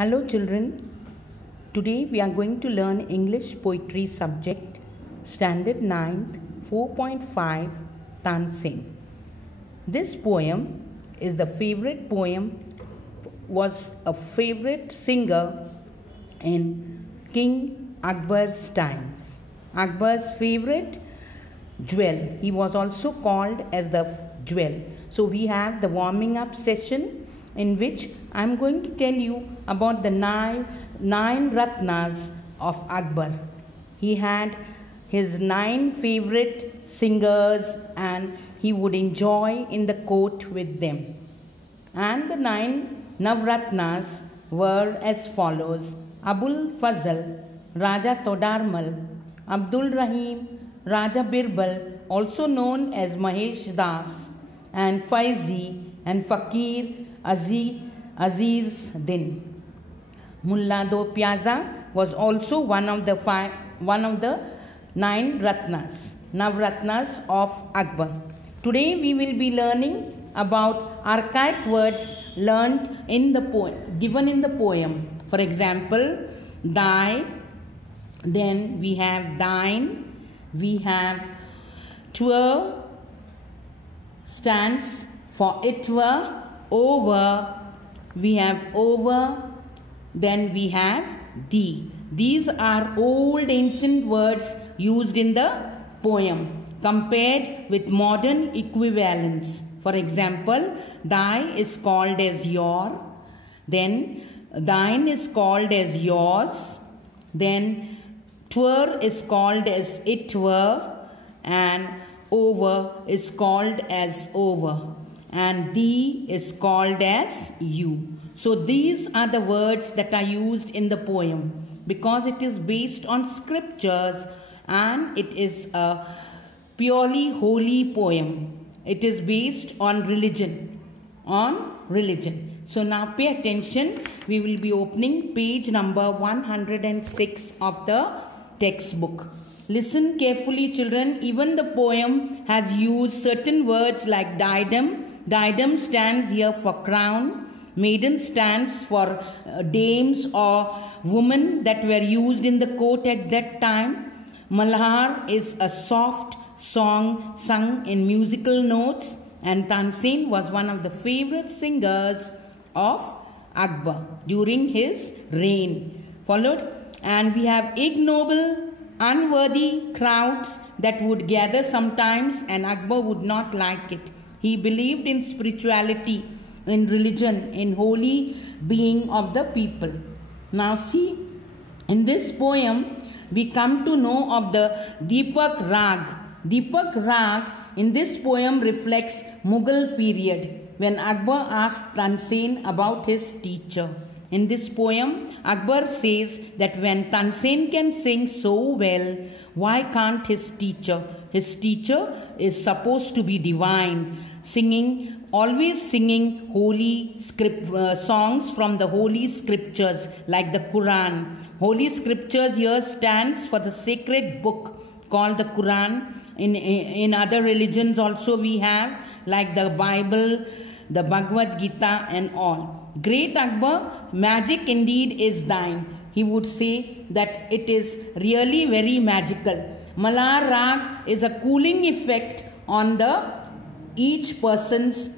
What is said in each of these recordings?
Hello children, today we are going to learn English poetry subject Standard 9th 4.5 Tansen. This poem is the favorite poem, was a favorite singer in King Akbar's times. Akbar's favorite jewel. He was also called as the jewel. So we have the warming up session in which I am going to tell you about the nine Ratnas of Akbar. He had his 9 favorite singers and he would enjoy in the court with them. And the 9 Navratnas were as follows: Abul Fazl, Raja Todarmal, Abdul Rahim, Raja Birbal, also known as Mahesh Das, and Faizi and Fakir Aziz Din. Mulla Do Piazza was also one of the 9 Ratnas, Navratnas of Akbar. Today we will be learning about archaic words learnt in the poem, given in the poem. For example, thy, then we have thine, we have twere, stands for it were, over, we have over, then we have thee. These are old ancient words used in the poem compared with modern equivalents. For example, thy is called as your, then thine is called as yours, then twere is called as it were, and over is called as over, and thee is called as you. So these are the words that are used in the poem because it is based on scriptures and it is a purely holy poem. It is based on religion. So now pay attention. We will be opening page number 106 of the textbook. Listen carefully, children. Even the poem has used certain words like diadem. Diadem stands here for crown. Maiden stands for dames or women that were used in the court at that time. Malhar is a soft song sung in musical notes, and Tansen was one of the favorite singers of Akbar during his reign. Followed, and we have ignoble, unworthy crowds that would gather sometimes, and Akbar would not like it. He believed in spirituality, in religion, in holy being of the people. Now see, in this poem, we come to know of the Deepak Rag. Deepak Rag in this poem reflects Mughal period when Akbar asked Tansen about his teacher. In this poem, Akbar says that when Tansen can sing so well, why can't his teacher? His teacher is supposed to be divine, always singing holy songs from the holy scriptures like the Quran. Holy scriptures here stands for the sacred book called the Quran. In other religions also we have like the Bible, the Bhagavad Gita and all. Great Akbar, magic indeed is thine. He would say that it is really very magical. Malar Rag is a cooling effect on each person's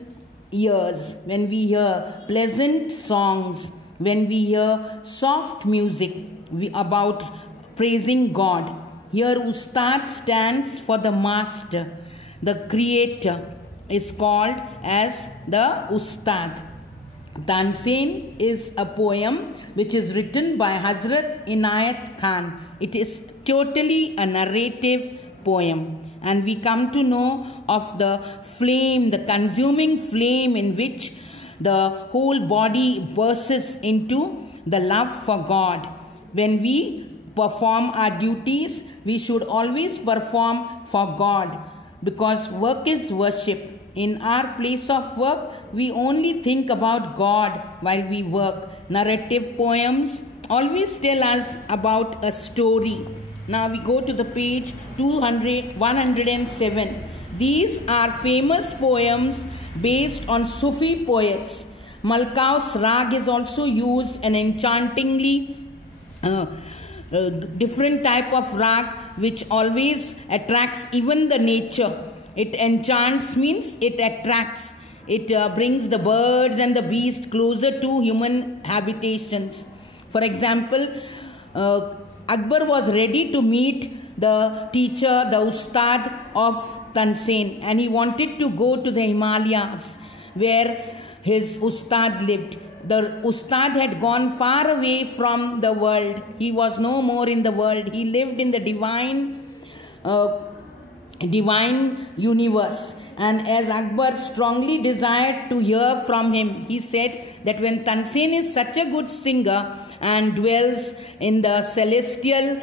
ears. When we hear pleasant songs, when we hear soft music about praising God. Here Ustad stands for the master. The creator is called as the Ustad. Tansen is a poem which is written by Hazrat Inayat Khan. It is totally a narrative poem. And we come to know of the flame, the consuming flame in which the whole body bursts into the love for God. When we perform our duties, we should always perform for God because work is worship. In our place of work, we only think about God while we work. Narrative poems always tell us about a story. Now we go to the page 107. These are famous poems based on Sufi poets. Malkaus rag is also used, an enchantingly different type of rag which always attracts even the nature. It enchants means it attracts. It brings the birds and the beasts closer to human habitations. For example, Akbar was ready to meet the teacher, the Ustad of Tansen, and he wanted to go to the Himalayas where his Ustad lived. The Ustad had gone far away from the world. He was no more in the world. He lived in the divine universe. And as Akbar strongly desired to hear from him, he said that when Tansen is such a good singer and dwells in the celestial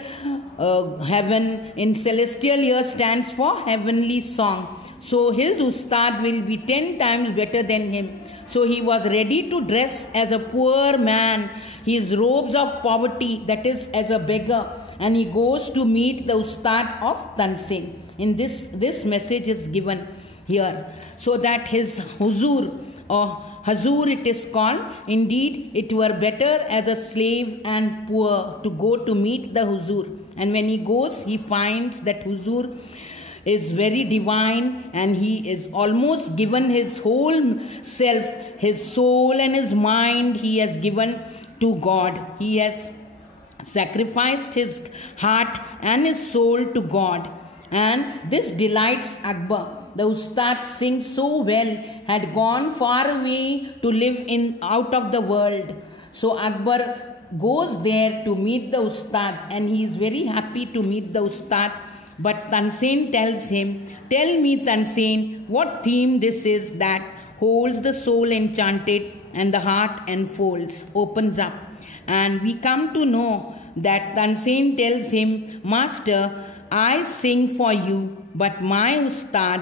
heaven, in celestial here stands for heavenly song, so his Ustad will be 10 times better than him. So he was ready to dress as a poor man, his robes of poverty, that is as a beggar, and he goes to meet the Ustad of Tansen. In this message is given here, so that his huzur or hazur it is called, indeed it were better as a slave and poor to go to meet the huzur. And when he goes, he finds that huzur is very divine, and he is almost given his whole self, his soul and his mind he has given to God. He has sacrificed his heart and his soul to God, and this delights Akbar. The Ustad sings so well, had gone far away to live out of the world. So Akbar goes there to meet the Ustad, and he is very happy to meet the Ustad. But Tansen tells him, "Tell me, Tansen, what theme this is that holds the soul enchanted and the heart enfolds, opens up." And we come to know that Tansen tells him, "Master, I sing for you, but my Ustad,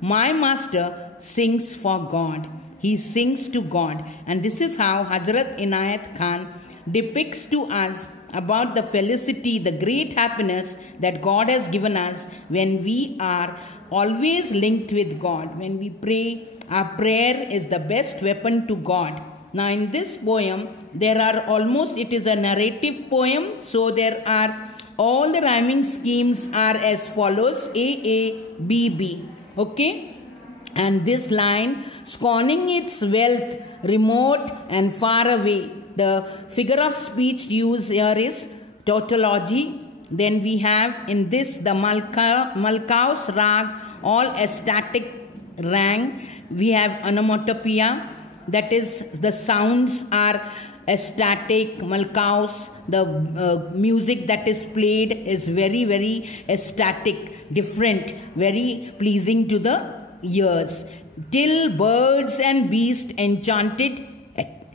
my master, sings for God." He sings to God. And this is how Hazrat Inayat Khan depicts to us about the felicity, the great happiness that God has given us when we are always linked with God. When we pray, our prayer is the best weapon to God. Now in this poem, there are almost, it is a narrative poem, so there are, all the rhyming schemes are as follows: A, A, B, B. Okay? And this line, scorning its wealth, remote and far away. The figure of speech used here is tautology. Then we have in this the Malkaus rag, all ecstatic rang. We have onomatopoeia, that is the sounds are ecstatic. Malkaus, the music that is played is very, very ecstatic, different, very pleasing to the ears. Till birds and beasts enchanted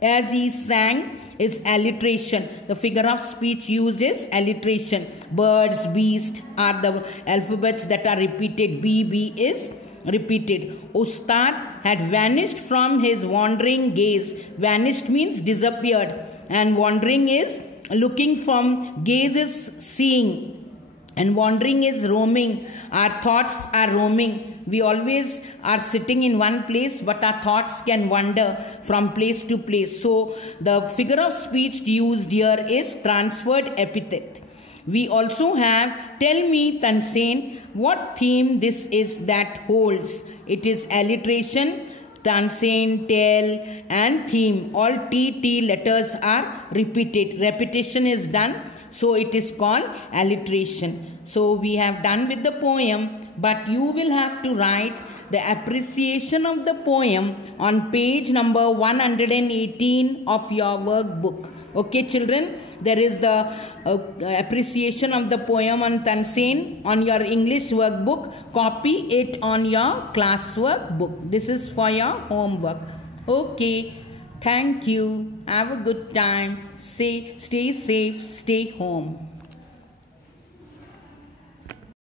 as he sang is alliteration. The figure of speech used is alliteration. Birds, beast are the alphabets that are repeated. B, B is repeated. Ustad had vanished from his wandering gaze. Vanished means disappeared, and wandering is looking from, gaze is seeing, and wandering is roaming. Our thoughts are roaming. We always are sitting in one place, but our thoughts can wander from place to place. So the figure of speech used here is transferred epithet. We also have, tell me, Tansen, what theme this is that holds. It is alliteration. Tansen, tell and theme. All T letters are repeated. Repetition is done. So it is called alliteration. So we have done with the poem. But you will have to write the appreciation of the poem on page number 118 of your workbook. Okay, children, there is the appreciation of the poem on Tansen on your English workbook. Copy it on your class workbook. This is for your homework. Okay, thank you. Have a good time. Stay safe, stay home.